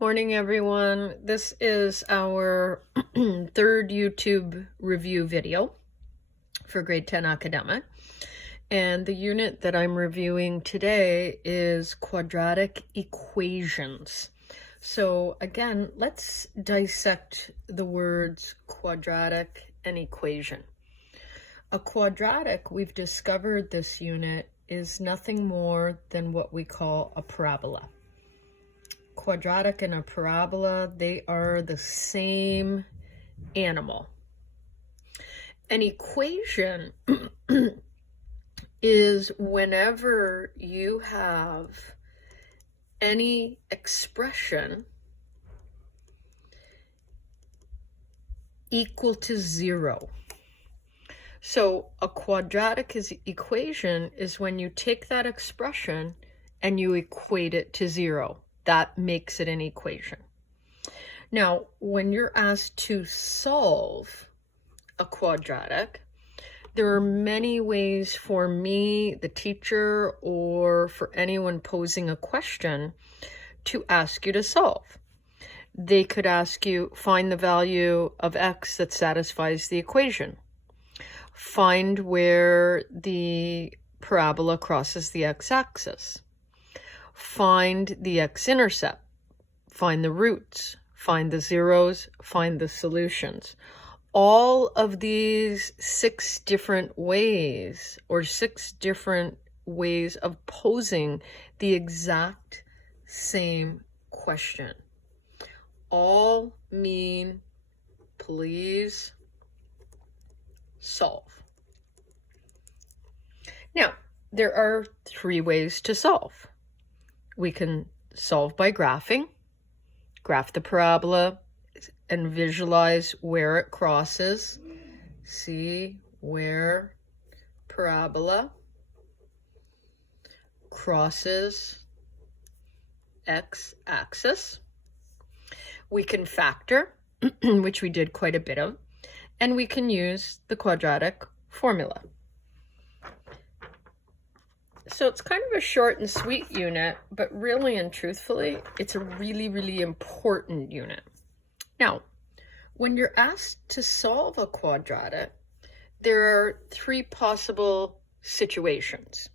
Morning, everyone. This is our third YouTube review video for grade 10 academic. And the unit that I'm reviewing today is quadratic equations. So again, let's dissect the words quadratic and equation. A quadratic, we've discovered this unit, is nothing more than what we call a parabola. Quadratic and a parabola, they are the same animal. An equation is whenever you have any expression equal to zero. So a quadratic equation is when you take that expression and you equate it to zero. That makes it an equation. Now, when you're asked to solve a quadratic, there are many ways for me, the teacher, or for anyone posing a question to ask you to solve. They could ask you, find the value of x that satisfies the equation. Find where the parabola crosses the x-axis. Find the x-intercept, find the roots, find the zeros, find the solutions. All of these 6 different ways, or 6 different ways of posing the exact same question, all mean please solve. Now, there are 3 ways to solve. We can solve by graphing, graph the parabola and visualize where it crosses. See where parabola crosses x-axis. We can factor, which we did quite a bit of, and we can use the quadratic formula. So it's kind of a short and sweet unit, but really and truthfully, it's a really, really important unit. Now, when you're asked to solve a quadratic, there are 3 possible situations.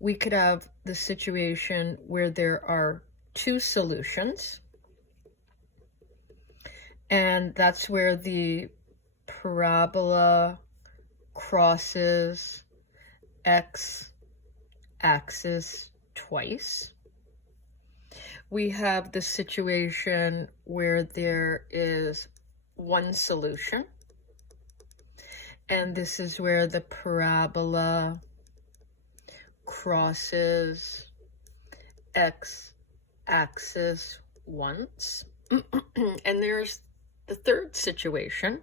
We could have the situation where there are 2 solutions, and that's where the parabola crosses x-axis twice. We have the situation where there is 1 solution, and this is where the parabola crosses x-axis once. And there's the 3rd situation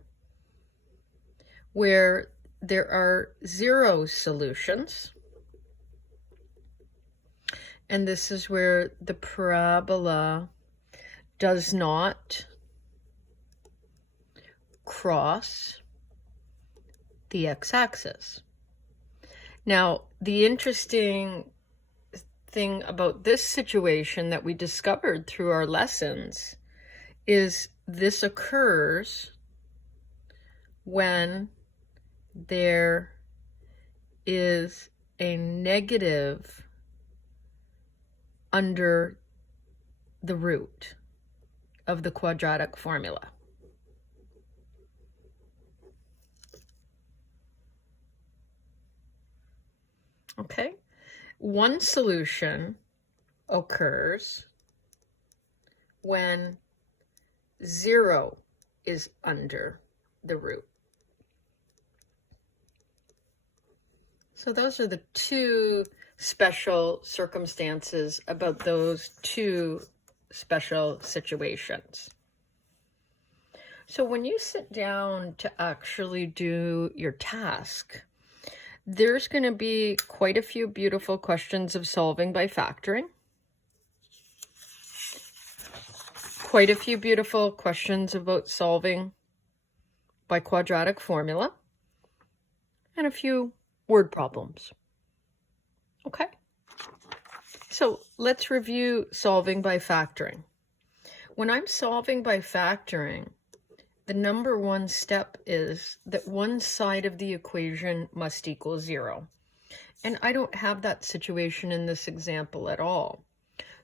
where there are 0 solutions. And this is where the parabola does not cross the x-axis. Now, the interesting thing about this situation that we discovered through our lessons is this occurs when there is a negative under the root of the quadratic formula. Okay, 1 solution occurs when 0 is under the root. So those are the 2 special circumstances about those 2 special situations. So when you sit down to actually do your task, there's going to be quite a few beautiful questions of solving by factoring, quite a few beautiful questions about solving by quadratic formula, and a few word problems. Okay, so let's review solving by factoring. When I'm solving by factoring, the number one step is that one side of the equation must equal 0. And I don't have that situation in this example at all.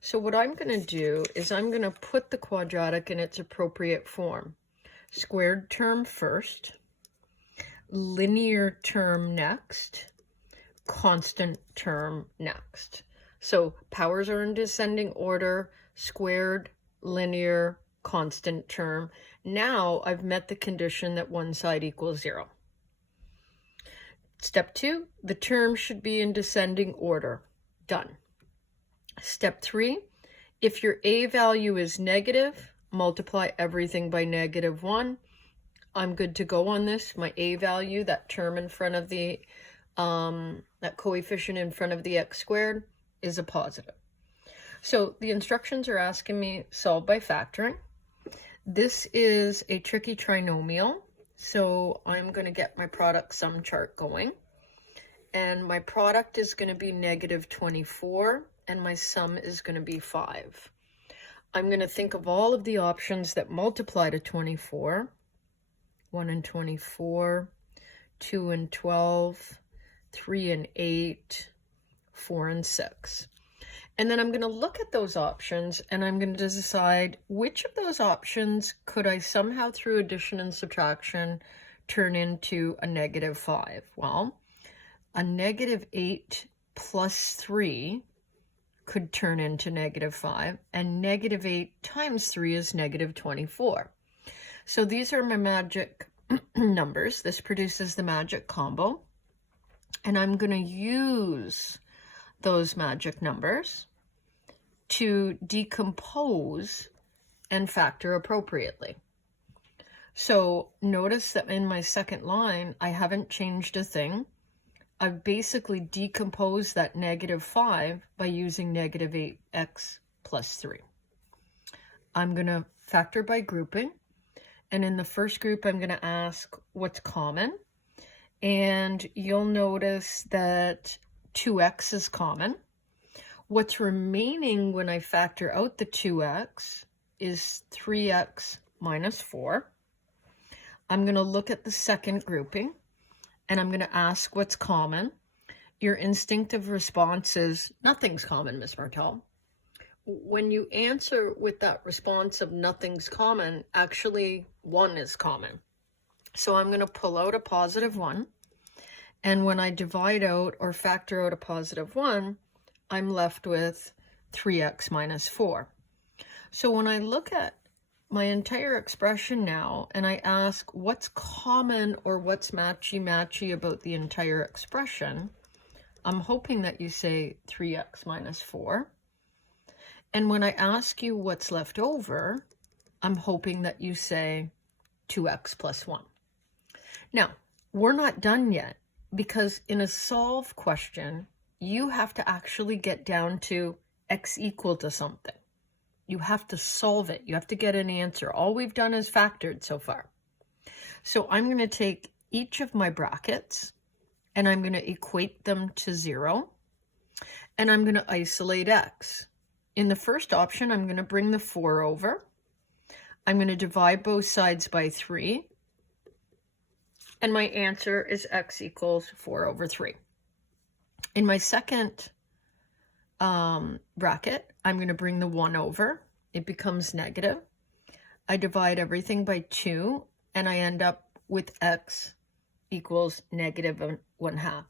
So what I'm going to do is I'm going to put the quadratic in its appropriate form. Squared term first, linear term next, constant term next. So powers are in descending order, squared, linear, constant term. Now I've met the condition that one side equals 0. Step 2, the term should be in descending order. Done. Step 3, if your a value is negative, multiply everything by -1. I'm good to go on this. My a value, that term in front of the, that coefficient in front of the x squared, is a positive. So the instructions are asking me solve by factoring. This is a tricky trinomial, so I'm going to get my product sum chart going. And my product is going to be -24, and my sum is going to be 5. I'm going to think of all of the options that multiply to 24. 1 and 24, 2 and 12, 3 and 8, 4 and 6. And then I'm going to look at those options and I'm going to decide which of those options could I somehow through addition and subtraction turn into a -5. Well, a -8 plus 3 could turn into -5, and -8 times 3 is -24. So these are my magic numbers. This produces the magic combo, and I'm going to use those magic numbers to decompose and factor appropriately. So notice that in my second line, I haven't changed a thing. I've basically decomposed that -5 by using -8x plus 3. I'm going to factor by grouping. And in the first group, I'm going to ask what's common. And you'll notice that 2x is common. What's remaining when I factor out the 2x is 3x minus 4. I'm going to look at the second grouping, and I'm going to ask what's common. Your instinctive response is, nothing's common, Miss Martel. When you answer with that response of nothing's common, actually 1 is common. So I'm going to pull out a +1. And when I divide out or factor out a +1, I'm left with 3x minus 4. So when I look at my entire expression now and I ask what's common or what's matchy-matchy about the entire expression, I'm hoping that you say 3x minus 4. And when I ask you what's left over, I'm hoping that you say 2x plus 1. Now, we're not done yet, because in a solve question, you have to actually get down to x equal to something. You have to solve it. You have to get an answer. All we've done is factored so far. So I'm going to take each of my brackets and I'm going to equate them to 0. And I'm going to isolate x. In the first option, I'm going to bring the 4 over. I'm going to divide both sides by 3. And my answer is x equals 4 over 3. In my second bracket, I'm going to bring the 1 over. It becomes negative. I divide everything by 2, and I end up with x equals -1/2.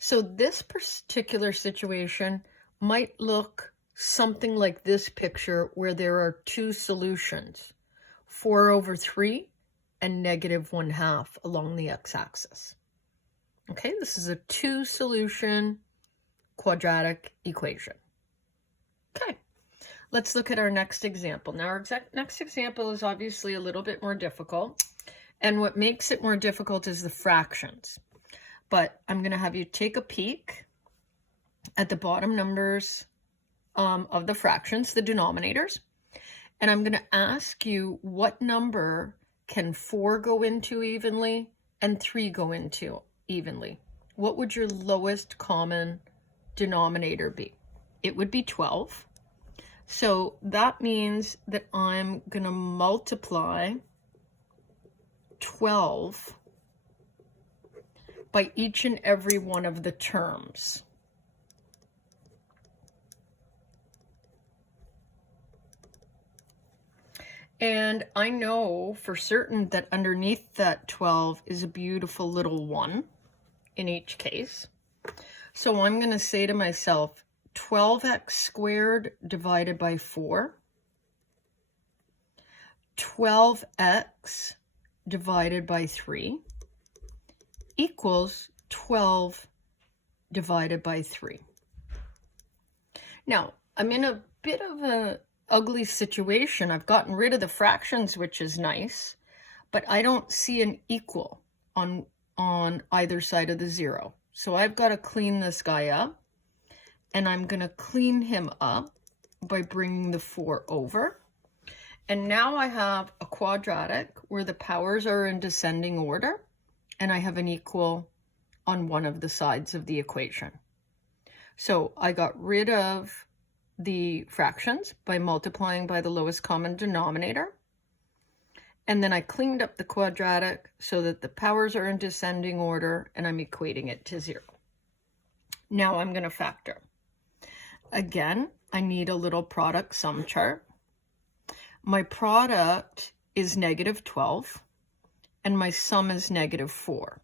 So this particular situation might look something like this picture, where there are 2 solutions, 4 over 3 and -1/2 along the x-axis. Okay, this is a 2-solution quadratic equation. Okay, let's look at our next example. Now, our next example is obviously a little bit more difficult, and what makes it more difficult is the fractions. But I'm going to have you take a peek at the bottom numbers of the fractions, the denominators, and I'm going to ask you what number can 4 go into evenly and 3 go into evenly. What would your lowest common denominator be? It would be 12. So that means that I'm going to multiply 12 by each and every one of the terms. And I know for certain that underneath that 12 is a beautiful little 1 in each case. So I'm going to say to myself, 12x squared divided by 4, 12x divided by 3 equals 12 divided by 3. Now, I'm in a bit of an ugly situation. I've gotten rid of the fractions, which is nice, but I don't see an equal on either side of the 0. So I've got to clean this guy up, and I'm going to clean him up by bringing the 4 over. And now I have a quadratic where the powers are in descending order, and I have an equal on one of the sides of the equation. So I got rid of the fractions by multiplying by the lowest common denominator. And then I cleaned up the quadratic so that the powers are in descending order, and I'm equating it to 0. Now I'm going to factor. Again, I need a little product sum chart. My product is negative 12, and my sum is negative 4.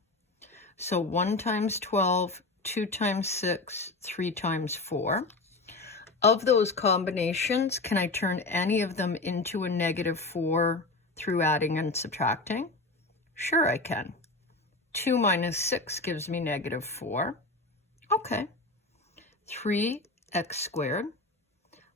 So 1 times 12, 2 times 6, 3 times 4. Of those combinations, can I turn any of them into a negative 4 through adding and subtracting? Sure I can. 2 minus 6 gives me negative 4. Okay. 3x squared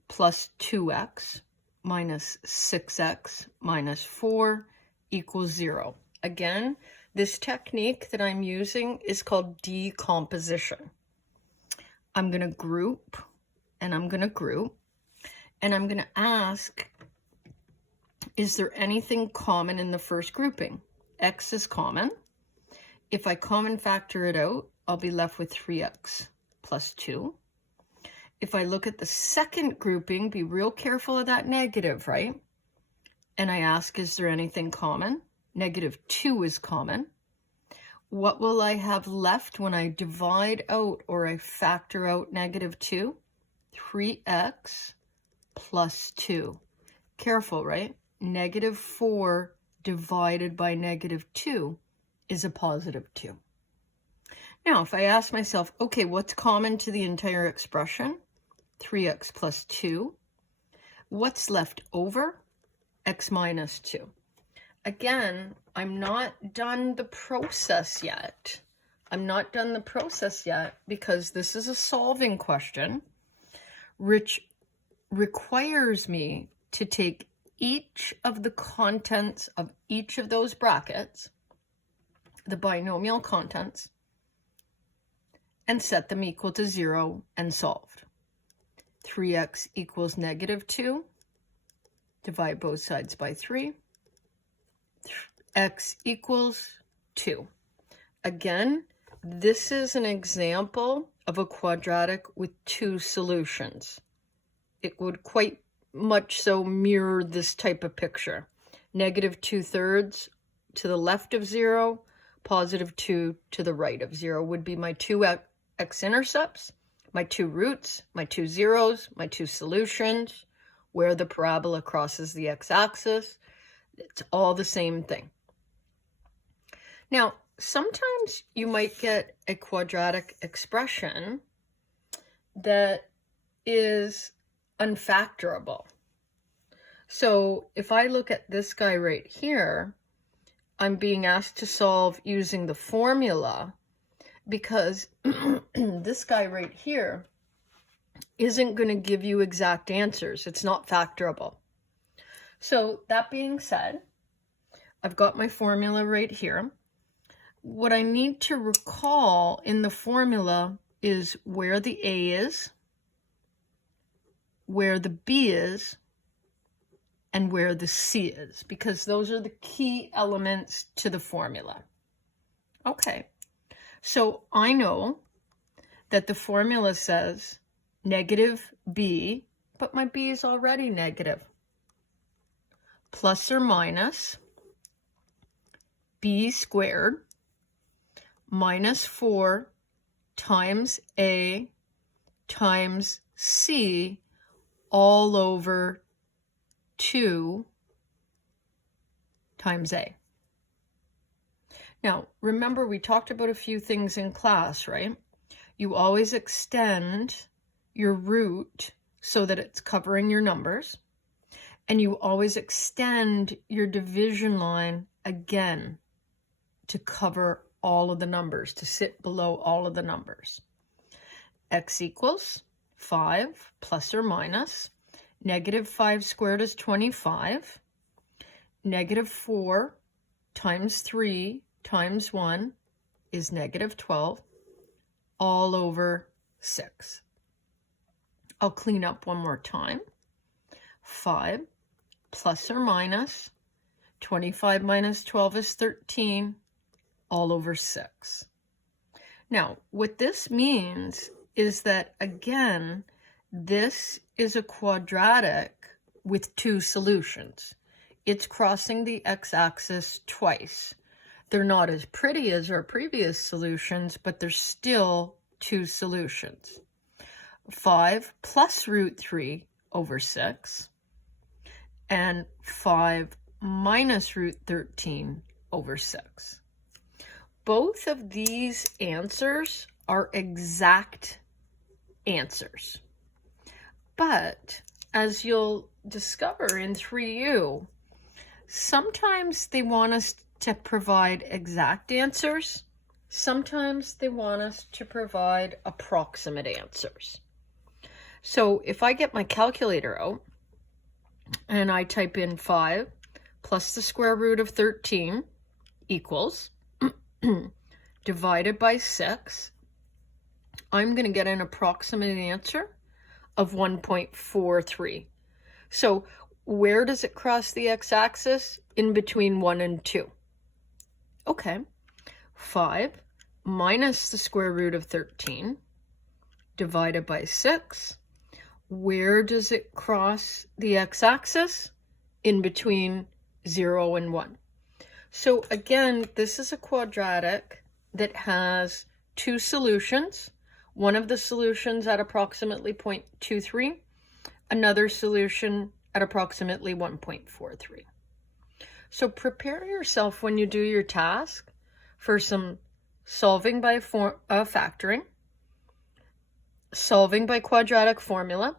plus 2x minus 6x minus 4 equals 0. Again, this technique that I'm using is called decomposition. I'm going to group, and I'm going to group, and I'm going to ask, is there anything common in the first grouping? X is common. If I common factor it out, I'll be left with 3x plus 2. If I look at the second grouping, be real careful of that negative, right? And I ask, is there anything common? Negative 2 is common. What will I have left when I divide out or I factor out negative 2? 3x plus 2. Careful, right? Negative 4 divided by negative 2 is a positive 2. Now, if I ask myself, okay, what's common to the entire expression? 3x plus 2. What's left over? X minus 2. Again, I'm not done the process yet. I'm not done the process yet because this is a solving question, which requires me to take each of the contents of each of those brackets, the binomial contents, and set them equal to 0 and solved. 3x equals negative 2. Divide both sides by 3. X equals 2. Again, this is an example of a quadratic with 2 solutions. It would quite much so mirror this type of picture. Negative 2/3 to the left of 0, positive 2 to the right of 0 would be my 2 x-intercepts, my 2 roots, my 2 zeros, my 2 solutions, where the parabola crosses the x-axis. It's all the same thing. Now, sometimes you might get a quadratic expression that is unfactorable. So if I look at this guy right here, I'm being asked to solve using the formula because this guy right here isn't going to give you exact answers. It's not factorable. So that being said, I've got my formula right here. What I need to recall in the formula is where the A is, where the B is, and where the C is, because those are the key elements to the formula. Okay, so I know that the formula says negative B but my b is already negative. Plus or minus b squared minus 4 times a times c all over 2 times a. Now, remember we talked about a few things in class, right? You always extend your root so that it's covering your numbers, and you always extend your division line again to cover all of the numbers, to sit below all of the numbers. X equals 5 plus or minus negative 5 squared is 25. Negative 4 times 3 times 1 is negative 12 all over 6. I'll clean up one more time. 5 plus or minus 25 minus 12 is 13 all over 6. Now, what this means is that, again, this is a quadratic with two solutions. It's crossing the x-axis twice. They're not as pretty as our previous solutions, but there's still two solutions. 5 plus root 3 over 6 and 5 minus root 13 over 6. Both of these answers are exact answers. But as you'll discover in 3U, sometimes they want us to provide exact answers. Sometimes they want us to provide approximate answers. So if I get my calculator out and I type in 5 plus the square root of 13 equals divided by 6, I'm going to get an approximate answer of 1.43. So where does it cross the x-axis? In between 1 and 2. Okay, 5 minus the square root of 13 divided by 6. Where does it cross the x-axis? In between 0 and 1. So again, this is a quadratic that has two solutions. One of the solutions at approximately 0.23, another solution at approximately 1.43. So prepare yourself when you do your task for some solving by factoring, solving by quadratic formula,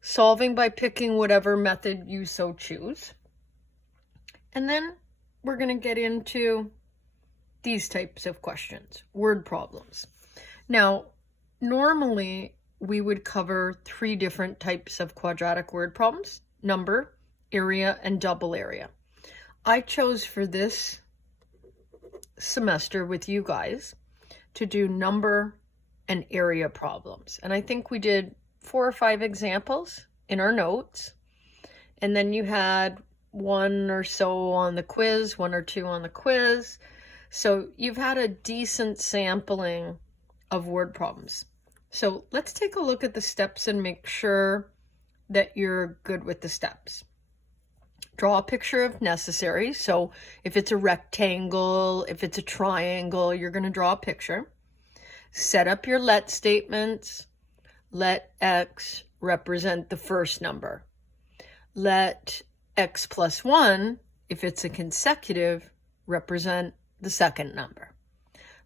solving by picking whatever method you so choose. And then we're going to get into these types of questions, word problems. Now, normally we would cover 3 different types of quadratic word problems: number, area, and double area. I chose for this semester with you guys to do number and area problems. And I think we did 4 or 5 examples in our notes. And then you had 1 or so on the quiz, 1 or 2 on the quiz. So you've had a decent sampling of word problems. So let's take a look at the steps and make sure that you're good with the steps. Draw a picture if necessary. So if it's a rectangle, if it's a triangle, you're going to draw a picture. Set up your let statements. Let x represent the first number. Let x plus 1, if it's a consecutive, represent the second number.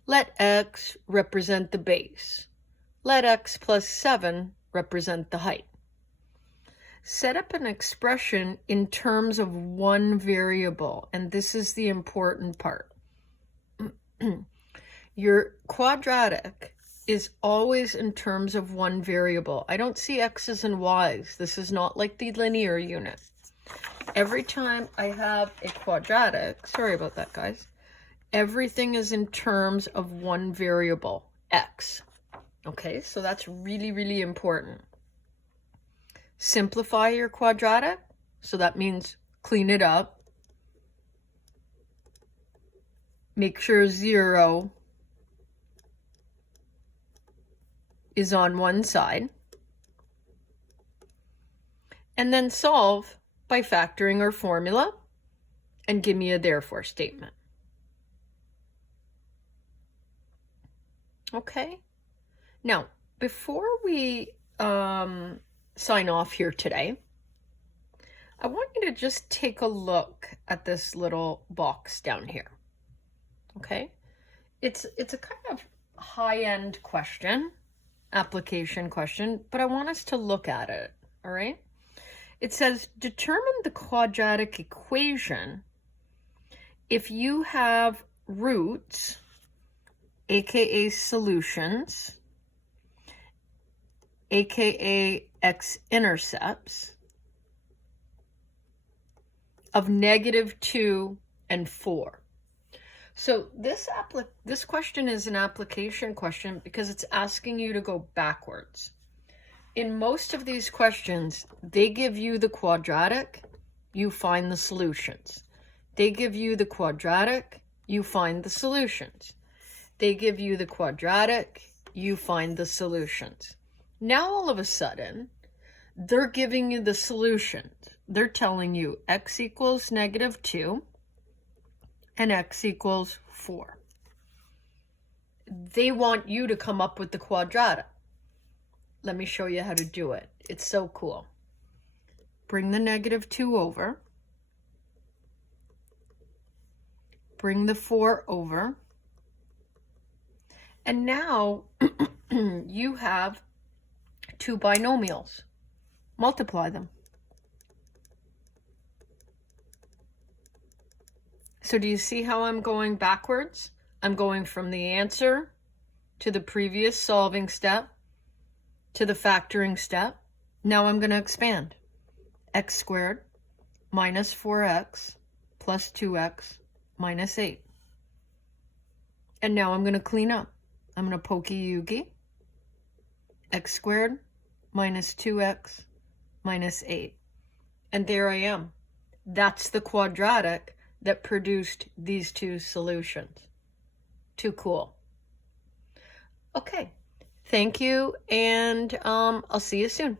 Let x represent the base. Let x plus 7 represent the height. Set up an expression in terms of one variable, and this is the important part. Your quadratic is always in terms of one variable. I don't see x's and y's. This is not like the linear unit. Every time I have a quadratic, sorry about that, guys, everything is in terms of one variable, x. Okay, so that's really, really important. Simplify your quadratic, so that means clean it up. Make sure 0 is on one side. and then solve by factoring our formula and give me a therefore statement. Okay, now before we sign off here today, I want you to just take a look at this little box down here. Okay, it's a kind of high-end question, application question, but I want us to look at it. All right, it says determine the quadratic equation if you have roots, aka solutions, aka x-intercepts, of -2 and 4. So this question is an application question because it's asking you to go backwards. In most of these questions, they give you the quadratic, you find the solutions. They give you the quadratic, you find the solutions. They give you the quadratic, you find the solutions. Now all of a sudden, they're giving you the solutions. They're telling you x equals -2 and x equals 4. They want you to come up with the quadratic. Let me show you how to do it. It's so cool. Bring the -2 over. Bring the 4 over. And now you have two binomials. Multiply them. So do you see how I'm going backwards? I'm going from the answer to the previous solving step to the factoring step. Now I'm going to expand. X squared minus 4x plus 2x minus 8. And now I'm going to clean up. I'm going to pokey yugi. X squared minus 2x minus 8. And there I am. That's the quadratic that produced these two solutions. Too cool. Okay, thank you, and I'll see you soon.